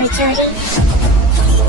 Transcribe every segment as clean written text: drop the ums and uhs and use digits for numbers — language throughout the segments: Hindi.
कोई चोरी,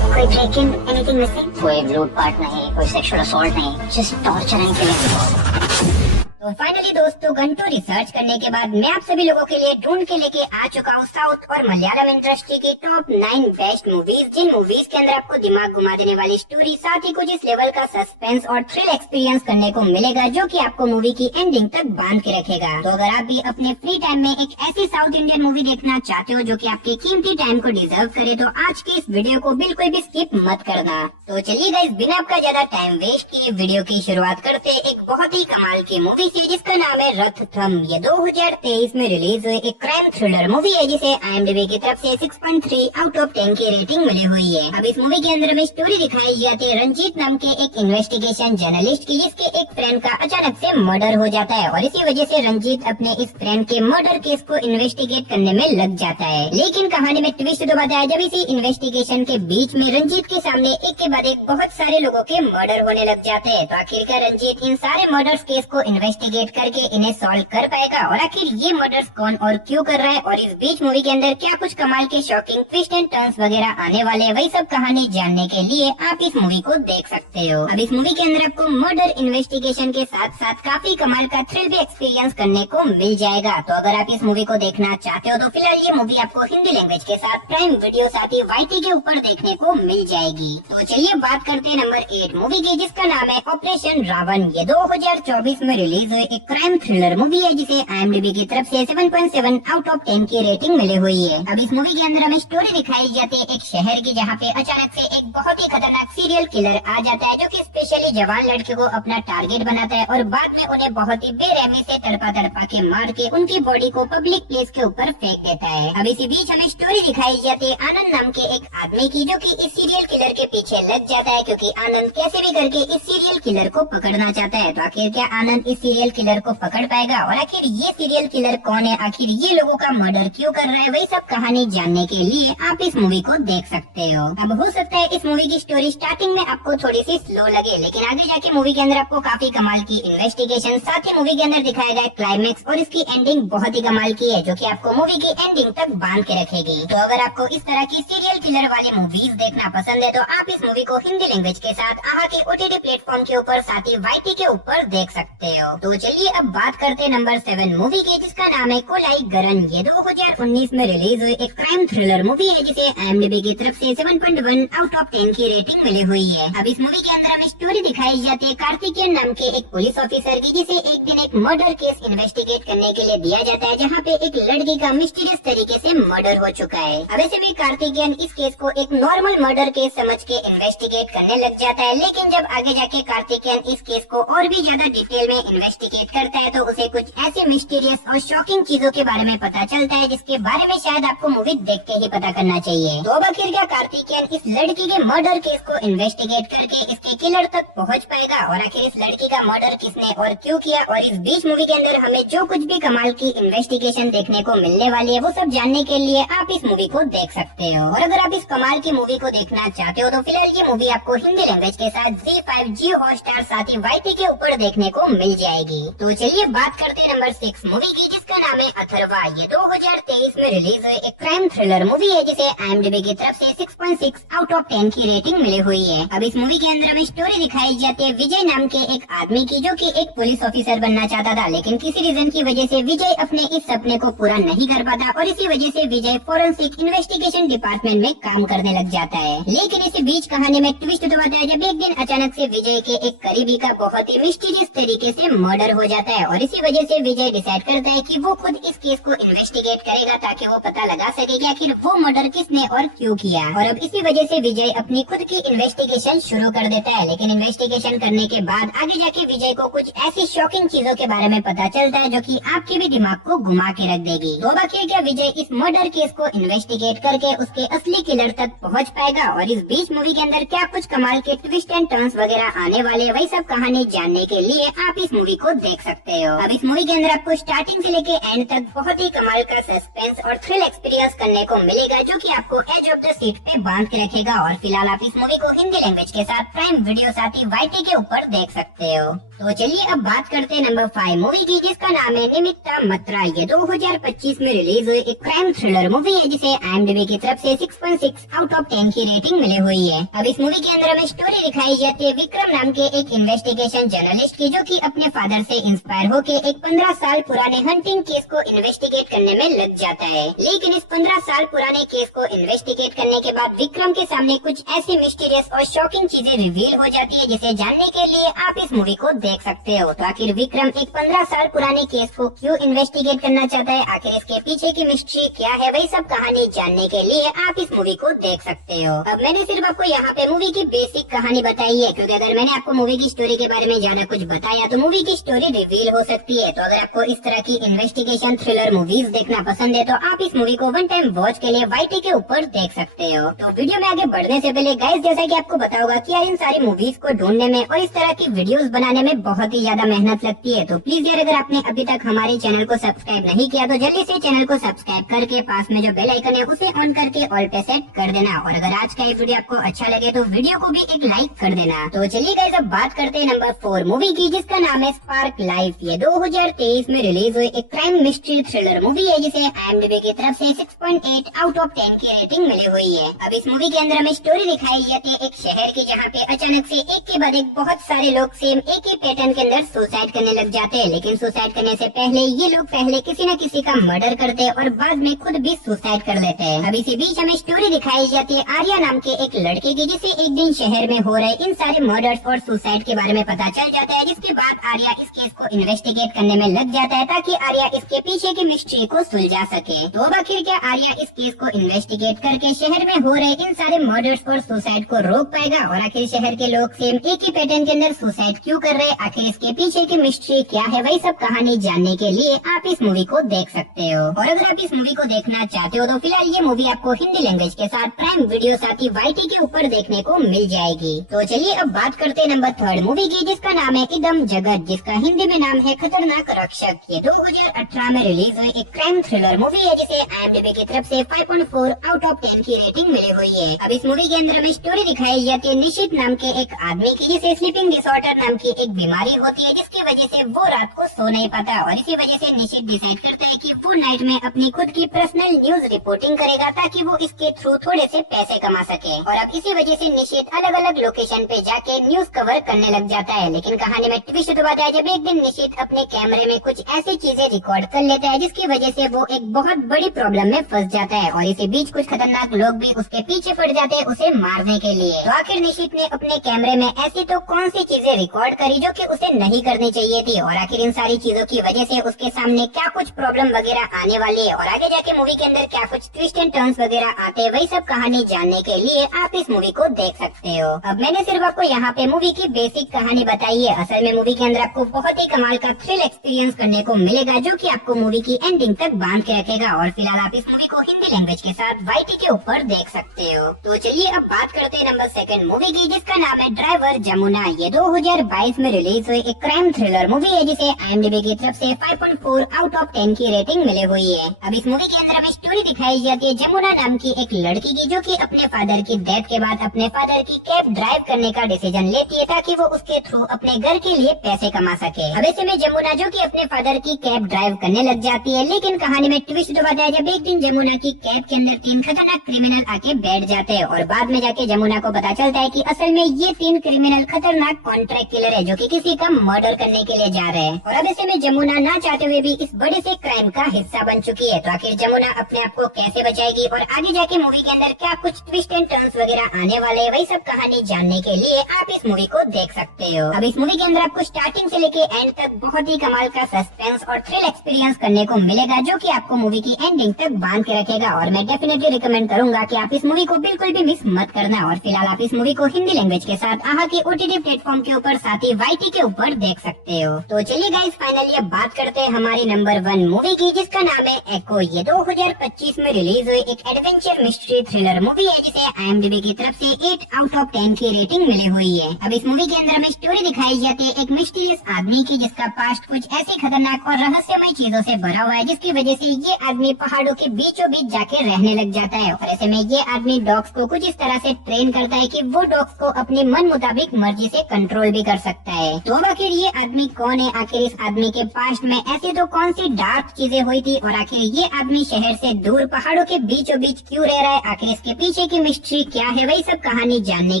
कोई ब्रेक इन, एनीथिंग मिसिंग? कोई लूटपाट नहीं, कोई सेक्सुअल असॉल्ट नहीं, जस्ट टॉर्चर एंड किलिंग। तो फाइनली दोस्तों, घंटों रिसर्च करने के बाद मैं आप सभी लोगों के लिए ढूंढ के लेके आ चुका हूँ साउथ और मलयालम इंडस्ट्री की टॉप 9 बेस्ट मूवीज, जिन मूवीज के अंदर आपको दिमाग घुमा देने वाली स्टोरी, साथ ही कुछ इस लेवल का सस्पेंस और थ्रिल एक्सपीरियंस करने को मिलेगा जो कि आपको मूवी की एंडिंग तक बांध के रखेगा। तो अगर आप भी अपने फ्री टाइम में एक ऐसी साउथ इंडियन मूवी देखना चाहते हो जो कि आपके कीमती टाइम को डिजर्व करे, तो आज की इस वीडियो को बिल्कुल भी स्किप मत करना। तो चलिए गाइस, बिना आपका ज्यादा टाइम वेस्ट किए वीडियो की शुरुआत करते एक बहुत ही कमाल की मूवी से जिसका नाम है रथथम। ये 2023 में रिलीज हुई एक क्राइम थ्रिलर मूवी है जिसे IMDb की तरफ से 6.3 आउट ऑफ 10 की रेटिंग मिली हुई है। अब इस मूवी के अंदर में स्टोरी दिखाई जाती है रंजीत नाम के एक इन्वेस्टिगेशन जर्नलिस्ट की, जिसके एक फ्रेंड का अचानक से मर्डर हो जाता है और इसी वजह से रंजीत अपने इस फ्रेंड के मर्डर केस को इन्वेस्टिगेट करने में लग जाता है। लेकिन कहानी में ट्विस्ट तो बताया जब इसी इन्वेस्टिगेशन के बीच में रंजीत के सामने एक के बाद एक बहुत सारे लोगों के मर्डर होने लग जाते हैं। तो आखिरकार रंजीत इन सारे मर्डर्स केस को इन्वेस्टिगेट करके इन्हें सॉल्व कर पाएगा और आखिर ये मर्डर्स कौन और क्यों कर रहा है और इस बीच मूवी के अंदर क्या कुछ कमाल के शॉकिंग ट्विस्ट एंड टर्न्स वगैरह आने वाले हैं, वही सब कहानी जानने के लिए आप इस मूवी को देख सकते हो। अब इस मूवी के अंदर आपको मर्डर इन्वेस्टिगेशन के साथ साथ काफी कमाल का थ्रिल भी एक्सपीरियंस करने को मिल जाएगा। तो अगर आप इस मूवी को देखना चाहते हो तो फिलहाल ये मूवी आपको हिंदी लैंग्वेज के साथ प्राइम वीडियो साथ ही YT के ऊपर देखने को मिल जाएगी। तो चलिए बात करते हैं नंबर 8 मूवी की, जिसका नाम है ऑपरेशन रावण। ये 2024 में रिलीज हुई एक क्राइम थ्रिलर मूवी है जिसे IMDb की तरफ से 7.7 आउट ऑफ 10 की रेटिंग मिली हुई है। अब इस मूवी के अंदर हमें स्टोरी दिखाई जाती है एक शहर की, जहाँ पे अचानक से एक बहुत ही खतरनाक सीरियल किलर आ जाता है जो कि स्पेशली जवान लड़के को अपना टारगेट बनाता है और बाद में उन्हें बहुत ही बेरहमी से तड़पा तड़पा के मार के उनकी बॉडी को पब्लिक प्लेस के ऊपर फेंक देता है। अब इसी बीच हमें स्टोरी दिखाई जाती है आनंद नाम के एक आदमी की, जो कि इस सीरियल किलर के पीछे लग जाता है क्योंकि आनंद कैसे भी करके इस सीरियल किलर को पकड़ना चाहता है। तो आखिर क्या आनंद इस सीरियल किलर को पकड़ पाएगा और आखिर ये सीरियल किलर कौन है, आखिर ये लोगों का मर्डर क्यों कर रहा है, वही सब कहानी जानने के लिए आप इस मूवी को देख सकते हो। अब हो सकता है इस मूवी की स्टोरी स्टार्टिंग में आपको थोड़ी सी स्लो लगे, लेकिन आगे जाके मूवी के अंदर आपको काफी कमाल की इन्वेस्टिगेशन, साथ ही मूवी के अंदर दिखाया गया क्लाइमेक्स और इसकी एंडिंग बहुत ही कमाल की है जो कि आपको मूवी की एंडिंग तक बांध के रखेगी। तो अगर आपको इस तरह की सीरियल किलर वाली मूवीज देखना पसंद है तो आप इस मूवी को हिंदी लैंग्वेज के साथ आहा के OTT प्लेटफॉर्म के ऊपर साथ ही YT के ऊपर देख सकते हो। तो चलिए अब बात करते हैं नंबर 7 मूवी की, जिसका नाम है कोलाई गरन। ये 2019 में रिलीज हुई एक क्राइम थ्रिलर मूवी है जिसे IMDb की तरफ से 7.1 आउट ऑफ 10 की रेटिंग मिली हुई है। अब इस मूवी के अंदर हमें स्टोरी दिखाई जाती है कार्तिकेयन नाम के एक पुलिस ऑफिसर की, जिसे एक दिन एक मर्डर केस इन्वेस्टिगेट करने के लिए दिया जाता है जहाँ पे एक लड़की का मिस्टीरियस तरीके से मर्डर हो चुका है। अब ऐसे भी कार्तिकेयन इस केस को एक नॉर्मल मर्डर केस समझ के इन्वेस्टिगेट करने लग जाता है, लेकिन जब आगे जाके कार्तिकेयन इस केस को और भी ज्यादा डिटेल में इन्वेस्टिगेट करता है तो उसे कुछ ऐसे मिस्टीरियस और शॉकिंग चीजों के बारे में पता चलता है जिसके बारे में शायद आपको मूवी देख के ही पता करना चाहिए। तो अब आखिर क्या कार्तिकेयन इस लड़की के मर्डर केस को इन्वेस्टिगेट करके इसके किलर तक पहुंच पाएगा और आखिर इस लड़की का मर्डर किसने और क्यों किया, और इस बीच मूवी के अंदर हमें जो कुछ भी कमाल की इन्वेस्टिगेशन देखने को मिलने वाली है वो सब जानने के लिए आप इस मूवी को देख सकते हो। और अगर आप इस कमाल की मूवी को देखना चाहते हो तो फिलहाल ये मूवी आपको हिंदी लैंग्वेज के साथ ZEE5, Jio Hotstar साथ ही YT के ऊपर देखने को मिल जाएगी। तो चलिए बात करते हैं नंबर 6 मूवी की, जिसका नाम है अथर्वा। ये 2023 में रिलीज हुई एक क्राइम थ्रिलर मूवी है जिसे IMDb की तरफ से 6.6 आउट ऑफ 10 की रेटिंग मिली हुई है। अब इस मूवी के अंदर हमें स्टोरी दिखाई जाती है विजय नाम के एक आदमी की, जो कि एक पुलिस ऑफिसर बनना चाहता था, लेकिन किसी रीजन की वजह से विजय अपने इस सपने को पूरा नहीं कर पाता और इसी वजह से विजय फोरेंसिक इन्वेस्टिगेशन डिपार्टमेंट में काम करने लग जाता है। लेकिन इसी बीच कहानी में ट्विस्ट तो बताया जब एक दिन अचानक से विजय के एक करीबी का बहुत ही मिस्टीरियस तरीके से मर्डर हो जाता है और इसी वजह से विजय डिसाइड करता है कि वो खुद इस केस को इन्वेस्टिगेट करेगा ताकि वो पता लगा सके कि आखिर वो मर्डर किसने और क्यों किया। और अब इसी वजह से विजय अपनी खुद की इन्वेस्टिगेशन शुरू कर देता है, लेकिन इन्वेस्टिगेशन करने के बाद आगे जाके विजय को कुछ ऐसी शॉकिंग चीजों के बारे में पता चलता है जो कि आपके भी दिमाग को घुमा के रख देगी। तो बाकी क्या विजय इस मर्डर केस को इन्वेस्टिगेट करके उसके असली किलर तक पहुँच पाएगा और इस बीच मूवी के अंदर क्या कुछ कमाल के ट्विस्ट एंड टर्न्स वगैरह आने वाले, वही सब कहानी जानने के लिए आप इस मूवी को देख सकते हो। अब इस मूवी के अंदर आपको स्टार्टिंग से लेके एंड तक बहुत ही कमाल का सस्पेंस और थ्रिल एक्सपीरियंस करने को मिलेगा जो कि आपको एज ऑफ द सीट पे बांध के रखेगा। और फिलहाल आप इस मूवी को हिंदी लैंग्वेज के साथ प्राइम वीडियो साथ ही YT के ऊपर देख सकते हो। तो चलिए अब बात करते हैं नंबर 5 मूवी की, जिसका नाम है निमित्ता मत्रा। ये 2025 में रिलीज हुई एक क्राइम थ्रिलर मूवी है, जिसे IMDb की तरफ से 6.6 आउट ऑफ 10 की रेटिंग मिली हुई है। अब इस मूवी के अंदर हमें स्टोरी दिखाई जाती है विक्रम नाम के एक इन्वेस्टिगेशन जर्नलिस्ट की, जो कि अपने फादर से इंस्पायर होके एक 15 साल पुराने हंटिंग केस को इन्वेस्टिगेट करने में लग जाता है। लेकिन इस 15 साल पुराने केस को इन्वेस्टिगेट करने के बाद विक्रम के सामने कुछ ऐसी मिस्टीरियस और शॉकिंग चीजें रिवील हो जाती है, जिसे जानने के लिए आप इस मूवी को देख सकते हो। तो आखिर विक्रम एक 15 साल पुराने केस को क्यों इन्वेस्टिगेट करना चाहता है, आखिर इसके पीछे की मिस्ट्री क्या है, वही सब कहानी जानने के लिए आप इस मूवी को देख सकते हो। अब मैंने सिर्फ आपको यहाँ पे मूवी की बेसिक कहानी बताई है, क्योंकि अगर मैंने आपको मूवी की स्टोरी के बारे में ज्यादा कुछ बताया तो मूवी की स्टोरी रिवील हो सकती है। तो अगर आपको इस तरह की इन्वेस्टिगेशन थ्रिलर मूवीज देखना पसंद है तो आप इस मूवी को वन टाइम वॉच के लिए YT के ऊपर देख सकते हो। तो वीडियो में आगे बढ़ने से पहले गाइस, जैसा कि आपको पता होगा कि यार इन सारी मूवीज को ढूंढने में और इस तरह की वीडियोस बनाने में बहुत ही ज्यादा मेहनत लगती है। तो प्लीज यार, अगर आपने अभी तक हमारे चैनल को सब्सक्राइब नहीं किया तो जल्दी से चैनल को सब्सक्राइब करके पास में जो बेल आइकन है उसे ऑन करके ऑल पे सेट कर देना। और अगर आज का ये वीडियो आपको अच्छा लगे तो वीडियो को भी एक लाइक कर देना। तो चलिए गाइस, अब बात करते हैं नंबर 4 मूवी की, जिसका नाम है स्पार्क लाइफ। ये 2023 में रिलीज हुई एक क्राइम मिस्ट्री थ्रिलर मूवी है, जिसे IMDb की तरफ से 6.8 आउट ऑफ 10 की रेटिंग मिली हुई है। अब इस मूवी के अंदर हमें स्टोरी दिखाई जाती है एक शहर की, जहाँ पे अचानक से एक के बाद एक बहुत सारे लोग सेम एक ही पैटर्न के अंदर सुसाइड करने लग जाते हैं। लेकिन सुसाइड करने से पहले ये लोग पहले किसी न किसी का मर्डर करते हैं और बाद में खुद भी सुसाइड कर लेते हैं। अब इसी बीच हमें स्टोरी दिखाई जाती है आर्या नाम के एक लड़के की, जिसे एक दिन शहर में हो रहे इन सारे मर्डर्स और सुसाइड के बारे में पता चल जाता है, जिसके बाद आर्या इस केस को इन्वेस्टिगेट करने में लग जाता है, ताकि आर्या इसके पीछे की मिस्ट्री को सुलझा सके। तो अब आखिर क्या आर्या इस केस को इन्वेस्टिगेट करके शहर में हो रहे इन सारे मर्डर्स और सुसाइड को रोक पाएगा, और आखिर शहर के लोग सेम एक ही पैटर्न के अंदर सुसाइड क्यों कर रहे हैं, आखिर इसके पीछे की मिस्ट्री क्या है, वही सब कहानी जानने के लिए आप इस मूवी को देख सकते हो। और अगर आप इस मूवी को देखना चाहते हो तो फिलहाल ये मूवी आपको हिंदी लैंग्वेज के साथ प्राइम वीडियो साथ ही YT के ऊपर देखने को मिल जाएगी। तो चलिए अब बात करते हैं नंबर 3 मूवी की, जिसका नाम है इदम जगत, जिसका हिंदी में नाम है खतरनाक रक्षक। ये 2018 में रिलीज हुई एक क्राइम थ्रिलर मूवी है, जिसे IMDb की तरफ से 5.4 आउट ऑफ 10 की रेटिंग मिली हुई है। अब इस मूवी के अंदर हमें स्टोरी दिखाई जाती है निशित नाम के एक आदमी की, जिसे स्लीपिंग डिसऑर्डर नाम की एक बीमारी होती है, जिसकी वजह से वो रात को सो नहीं पाता। और इसी वजह से निशित डिसाइड करता है कि वो नाइट में अपनी खुद की पर्सनल न्यूज रिपोर्टिंग करेगा, ताकि वो इसके थ्रू थोड़े से पैसे कमा सके। और अब इसी वजह से निशित अलग अलग लोकेशन पे जाके न्यूज कवर करने लग जाता है। लेकिन कहानी में ट्विस्ट तो आता है जब एक दिन निशित अपने कैमरे में कुछ ऐसी चीजें रिकॉर्ड कर लेता है, जिसकी वजह से वो एक बहुत बड़ी प्रॉब्लम में फंस जाता है। और इसी बीच कुछ खतरनाक लोग भी उसके पीछे पड़ जाते हैं उसे मारने के लिए। तो आखिर निशित ने अपने कैमरे में ऐसी तो कौन सी चीजें रिकॉर्ड करी जो कि उसे नहीं करनी चाहिए थी, और आखिर इन सारी चीजों की वजह से उसके सामने क्या कुछ प्रॉब्लम वगैरह आने वाली है, और आगे जाके मूवी के अंदर क्या कुछ ट्विस्ट एंड टर्न्स वगैरह आते हैं, वही सब कहानी जानने के लिए आप इस मूवी को देख सकते हो। अब मैंने सिर्फ आपको यहाँ पे मूवी की बेसिक कहानी बताई है। असल में मूवी के अंदर आपको बहुत ही कमाल का थ्रिल एक्सपीरियंस करने को मिलेगा, जो कि आपको मूवी की एंडिंग तक बांध के रखेगा। और फिलहाल आप इस मूवी को हिंदी लैंग्वेज के साथ YT के ऊपर देख सकते हो। तो चलिए अब बात करते हैं नंबर 2 मूवी की, जिसका नाम है ड्राइवर जमुना। ये 2022 में रिलीज हुई एक क्राइम थ्रिलर मूवी है, जिसे IMDb की तरफ से 5.4 आउट ऑफ 10 की रेटिंग मिली हुई है। अब इस मूवी के अंदर हमें स्टोरी दिखाई जाती है जमुना नाम की एक लड़की की, जो कि अपने फादर की डेथ के बाद अपने फादर की कैब ड्राइव करने का डिसीजन लेती है, ताकि वो उसके थ्रू अपने घर के लिए पैसे कमा सके। अब ऐसे में जमुना जो कि अपने फादर की कैब ड्राइव करने लग जाती है। लेकिन कहानी में ट्विस्ट तो आता है जब एक दिन जमुना की कैब के अंदर 3 खतरनाक क्रिमिनल आके बैठ जाते हैं, और बाद में जाके जमुना को पता चलता है कि असल में ये 3 क्रिमिनल खतरनाक कॉन्ट्रैक्ट किलर है, जो कि किसी का मर्डर करने के लिए जा रहे हैं। और अब ऐसे में जमुना ना चाहते हुए भी इस बड़े से क्राइम का हिस्सा बन चुकी है। तो आखिर जमुना अपने आप को कैसे बचाएगी, और आगे जाके मूवी के अंदर क्या कुछ ट्विस्ट एंड टर्न्स वगैरह आने वाले हैं, वही सब कहानी जानने के लिए आप इस मूवी को देख सकते हो। अब इस मूवी के अंदर आपको स्टार्टिंग से लेके एंड तक बहुत ही कमाल का सस्पेंस और थ्रिल एक्सपीरियंस करने को मिलेगा, जो कि आपको मूवी की एंडिंग तक बांध के रखेगा। और मैं डेफिनेटली रिकमेंड करूंगा कि आप इस मूवी को बिल्कुल भी मिस मत करना। और फिलहाल आप इस मूवी को हिंदी लैंग्वेज के साथ आहा के OTT प्लेटफॉर्म के ऊपर साथ ही YT के ऊपर देख सकते हो। तो चलिए गाइस, फाइनली अब बात करते हैं हमारी नंबर 1 मूवी की, जिसका नाम है एको। ये 2025 में रिलीज हुई एक एडवेंचर मिस्ट्री थ्रिलर मूवी है, जिसे IMDb की तरफ से 8 आउट ऑफ 10 की रेटिंग मिली हुई है। अब इस मूवी के अंदर हमें स्टोरी दिखाई जाती है एक मिस्टीरियस आदमी की, जिसका पास्ट कुछ ऐसी खतरनाक और रहस्यमय चीजों से भरा हुआ है, जिसकी वजह से ये आदमी पहाड़ों के बीचों बीच जाके रहने लग जाता है। और ऐसे में ये आदमी डॉग्स को कुछ इस तरह से ट्रेन करता है कि वो डॉग्स को अपने मन मुताबिक मर्जी से कंट्रोल भी कर सकता है। तो अब आखिर ये आदमी कौन है? आखिर इस आदमी के पास्ट में ऐसी तो कौन सी डार्क चीजें हुई थी और आखिर ये आदमी शहर से दूर पहाड़ों के बीचों बीच क्यों रह रहा है? आखिर इसके पीछे की मिस्ट्री क्या है? वही सब कहानी जानने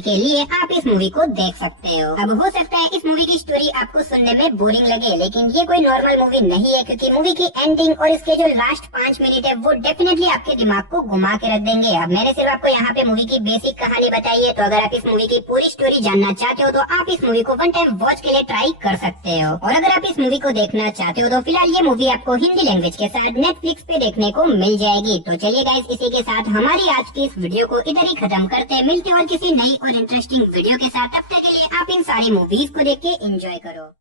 के लिए आप इस मूवी को देख सकते हो। अब हो सकता है इस मूवी की स्टोरी आपको सुनने में बोरिंग लगे, लेकिन ये कोई नॉर्मल मूवी नहीं है, क्योंकि मूवी की एंडिंग और इसके जो लास्ट 5 मिनट है वो डेफिनेटली आपके दिमाग को घुमा के रख देंगे। अब मैंने सिर्फ आपको यहाँ पे मूवी की बेसिक कहानी बताई है, तो अगर आप इस मूवी की पूरी स्टोरी जानना चाहते हो तो आप इस मूवी को वन टाइम वॉच के लिए ट्राई कर सकते हो। और अगर आप इस मूवी को देखना चाहते हो तो फिलहाल ये मूवी आपको हिंदी लैंग्वेज के साथ नेटफ्लिक्स पे देखने को मिल जाएगी। तो चलिए गाइस, इसी के साथ हमारी आज की इस वीडियो को इधर ही खत्म करते हैं। मिलते हैं और किसी नई और इंटरेस्टिंग वीडियो के साथ। तब तक के लिए आप इन सारी मूवीज को देख के एंजॉय करो।